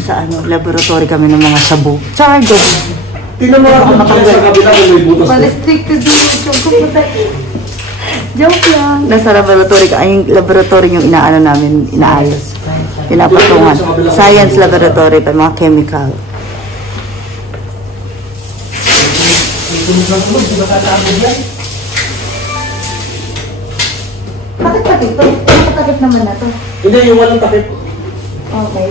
Sa laboratory kami ng mga sabu. Charge! Tingnan mo ako matanggal sa kabila kung may butas. Restricted yung joke lang. Nasa laboratory ka. Ay, yung laboratory yung inaano namin, inaayos. Pinapatungan. Science laboratory pa, mga chemical. Takip-takip to. Takip naman na to. Hindi, yung walang takip. Okay.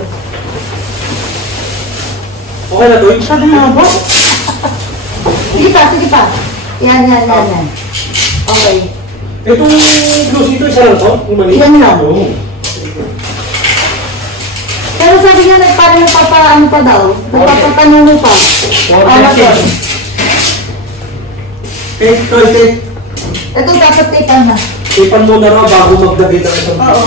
Okay na to? Sabi na ba? Sige pa, sige pa. Yan. Okay. Itong gloss ito, isa lang to? Yan lang. Pero sabi niya, parang nagpapaano pa daw. Nagpapatanong pa. Ano to? Tape. Ito dapat tapean na. Tapean mo na raw bago magdagay ng isang. Oo.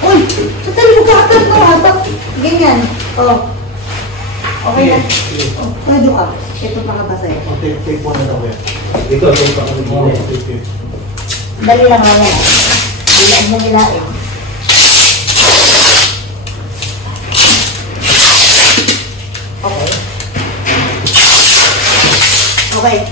Uy! Sandali mo kakakal ko hatak. Ganyan. Oo. Okay na. Pwede ka. Ito pakabasa yun. Tape mo na daw yan. Ito, tape pa kami. Tape. Dali lang nga yan. Ilan mo nilain. Okay.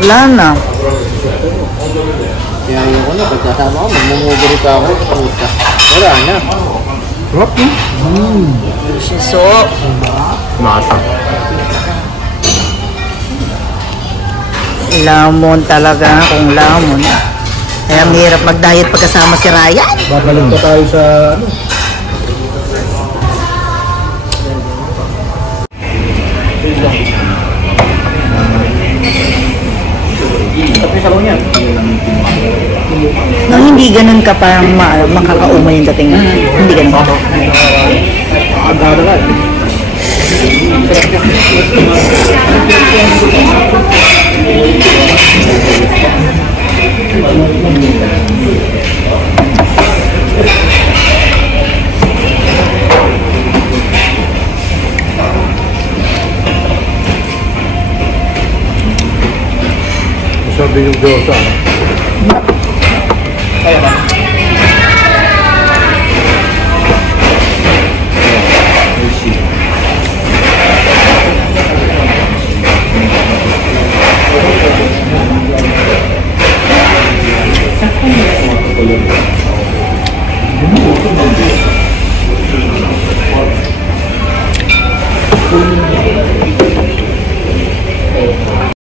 Wala na. Kaya yung ko na, pagkasama ko, magmumuguri ka ako. Puta. Wala na. Rock eh? Siso. Mata. Lamon talaga, kung lamon. Kaya mahirap mag-diet pagkasama si Ryan. Babalik pa tayo sa ano? No, hindi ganun ka parang makakaumay yung dating. Hindi ganun ka. Sabi yung Diyosa. Kaya ba?